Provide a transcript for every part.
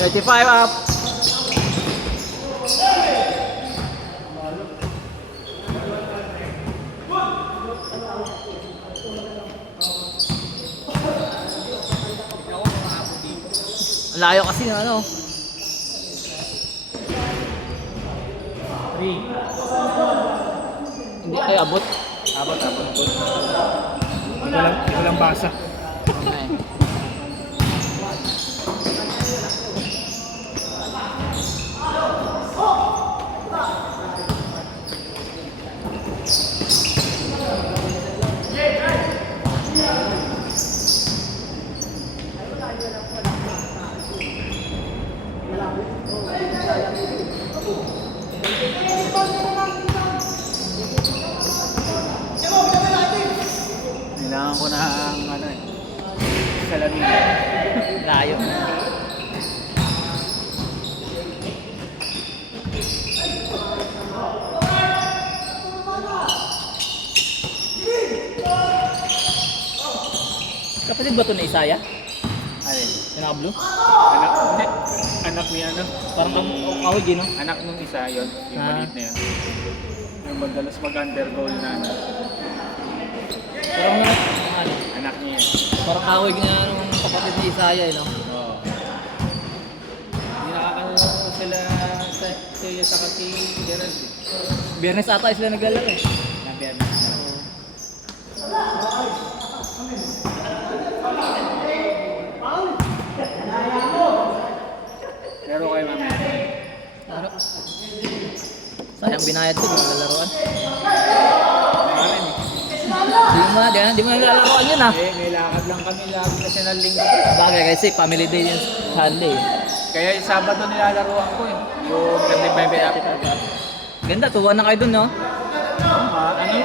35 up. Layo kasi ng ano. 3. Hindi ay abot. Abot. Hindi ko lang basa. Okay. Kailangan ko na ang ano eh. Salamin. Layo. Kapatid ba ito na Isaya? Alin? Yung naka-blue? Anak, hindi. Anak ni ano? Parang kawig yun, no? Anak nung isa yon, yung Ah. maliit na yun. Yung madalas mag-undergo yun na ano. Parang ano, Anak niya yan. parang kawig na nung kapatid ni Isaya, no? Oo. Hindi nakakano sila sa saka si Gerald eh. Biyernes ata sila naglalaro eh. Nabiyan. Pero kayo mamaya. Ano? Sayang binayad ko, yung lalaroan. Maraming eh. Di mo na lalaroan yun ah. May lakad lang kami lagi kasi ng linggo. Bagay kasi family day yun Sunday. Kaya yung Sabado nilalaruan ko eh. Yung Gandibebe Apple. Ganda, tuwa na kayo dun, no? Ano?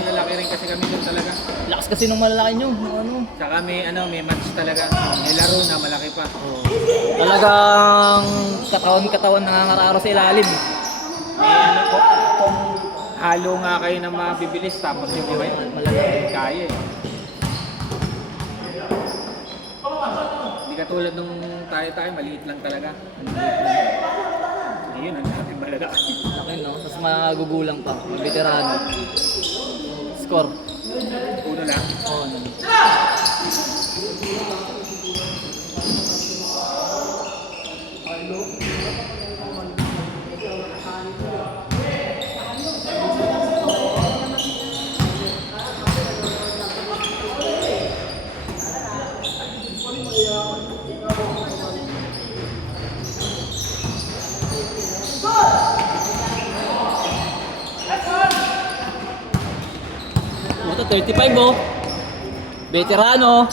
Malalaki rin kasi kami doon talaga. Lakas kasi nung malalaki nyo, ano. Saka may match talaga. May laro na malaki pa. Talagang katawan nangangararo sa ilalim. May ano ko, kung halo nga kayo na mabibilis tapos yung iba yun, Malalaki. kaya eh. Hindi katulad nung tayo, maliit lang talaga. Yun ang natin malalaki. Laki, no? Tapos magugulang pa, mag-veterano. Score. Uno lang. Oo, no. Puta, 35 oh. Veterano.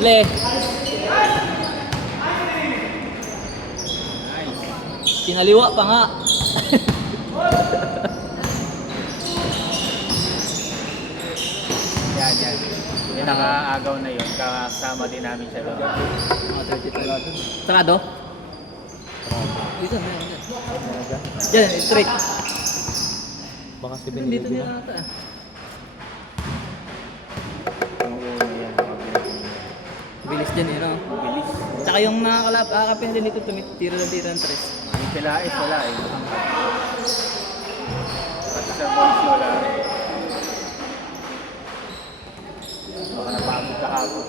Le. Nice. Pinaliwa pa nga. Yan. Yung nakaagaw na yun, kasama din namin siya doon. Mga 35. Sarado? Dito na yan. Diyan, straight. Baka si Dito Benilde nila na. ata. Ang uno yan. Bilis dyan eh, no? Bilis. Tsaka yung nakakapin din dito, tumitira ng tres. Yung Pilais wala eh. Pati sa boys wala. Baka napagod kahapon.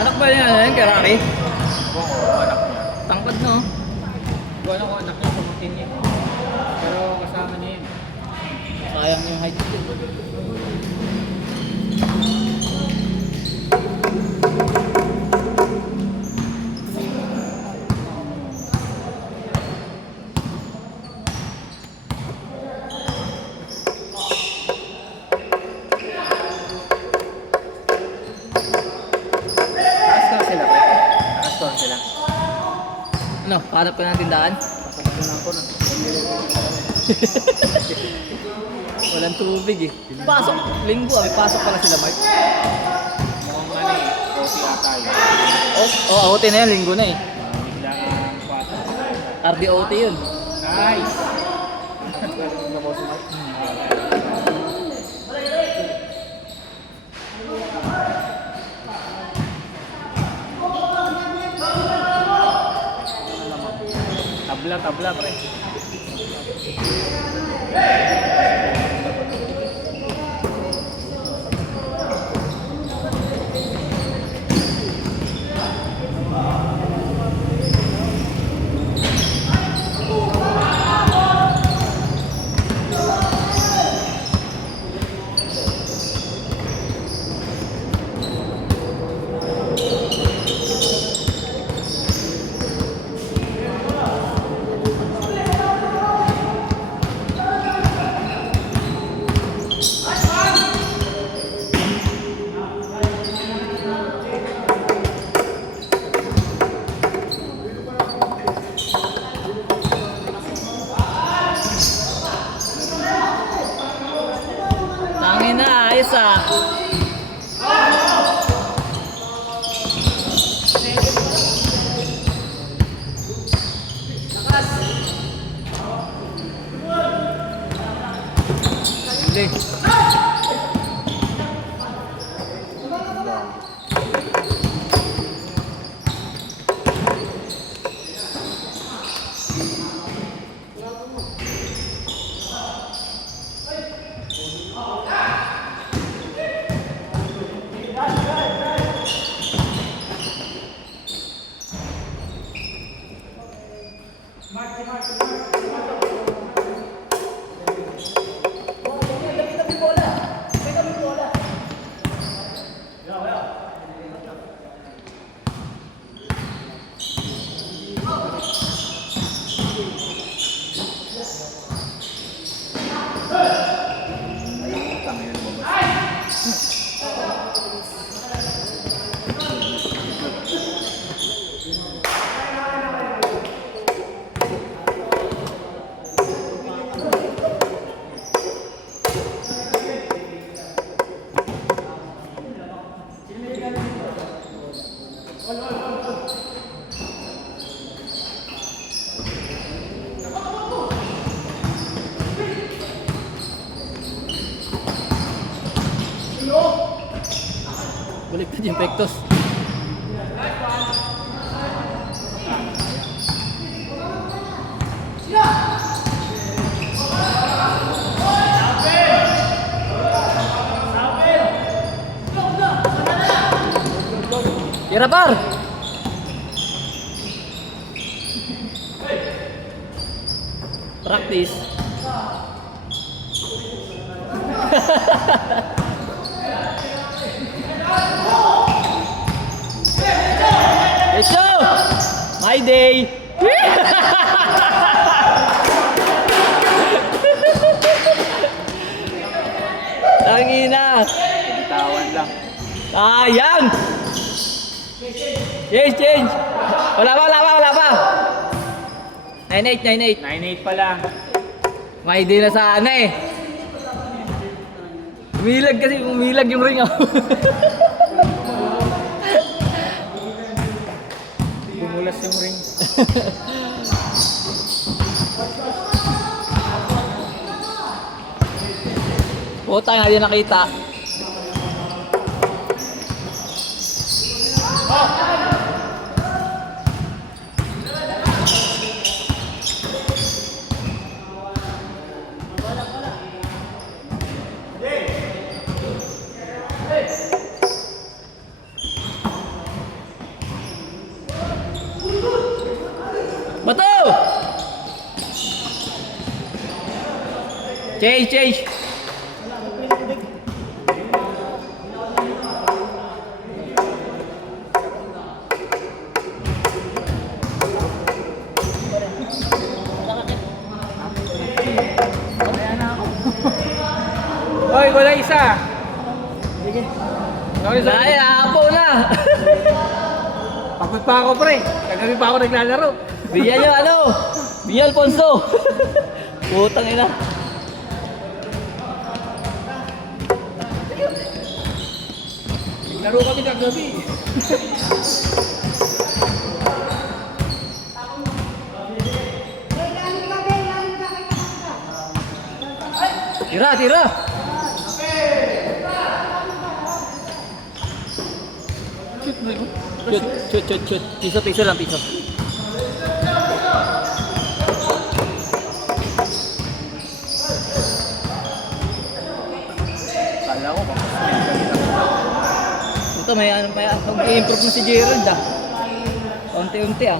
Anak ba yan? Kerari? Oo, anak niya. Tangkad, no? Kung ano ko anak niya, pumutin niya. Pero kasama niya yun. Sayang yung height. Ano, hanap ka ng tindahan? Pasok ko na. Walang tubig eh. Pasok, linggo may pasok pala sila Mark. Mukhang ano eh, coffee ata yun. OT na yan, linggo na eh. Bigla ang pasok. RDOT yun. Nice! Tabla pre. Tangin na, ayos ah. Hindi. Baliktad yung pektos. Irapar! Practice. Let's go! My day! Tangina! Bitawan lang. Sayang! Change! Wala pa! 9-8. 9-8 pa lang. My day na sana eh. Umilag yung ring ako. Bumulas yung ring. Puta nga di nakita. Bato! Change! Hoy, wala isa. Sorry. Dahil, aapaw na! Pagod pa ako pre. Kagabi pa ako naglalaro. Bigyan nyo ano? Bigyan Alfonso. Putang ina. Laro kami kagabi. Tira, tira. Shoot. Piso lang, piso. Kala ko baka Ito may ano mag-i-improve na si Gerald ah. Unti-unti ah.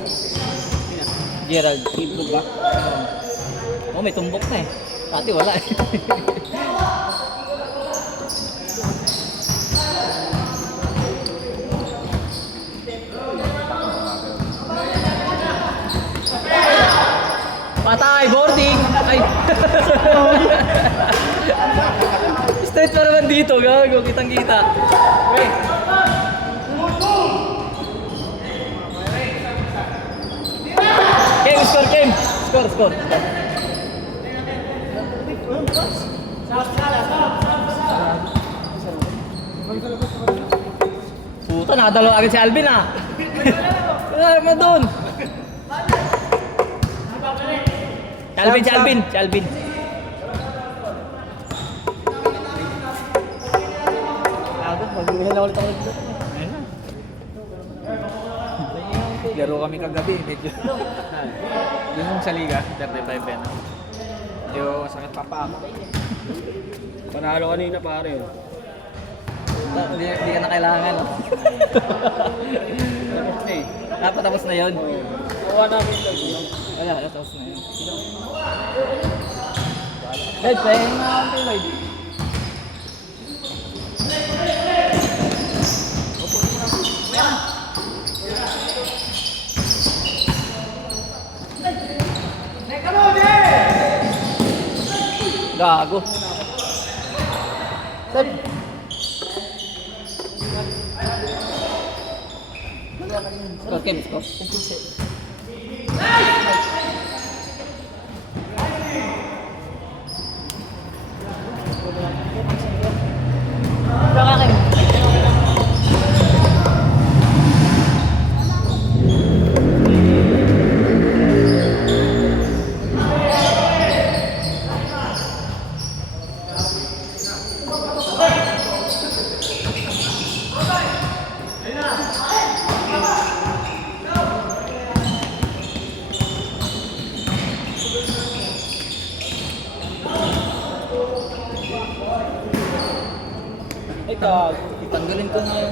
Gerald, improve ba? Oh, may tumbok na eh. Dati wala eh. Patay, boarding! Ay! Straight pa naman dito, gago, kitang-kita. Okay. Game, score, game! Score. Puta, nakadalo agad si Alvin ah! Wala mo dun! Si Alvin. Ako, mag-uwihan na ulit ako dito. laro kami kagabi. Medyo. Yung sa liga, 35 yan. Medyo sakit pa ako. Panalo kanina pare. Hindi ka na kailangan. Tapos na eh. Dapat tapos na yun. Kuha namin lang yun. Wala, tapos na yun. Ed, pahingin na ako tayo, Lloyd. Gago. Sir. Score, Ken, score. Baka Ken. Ay, tanggalin ko na yun.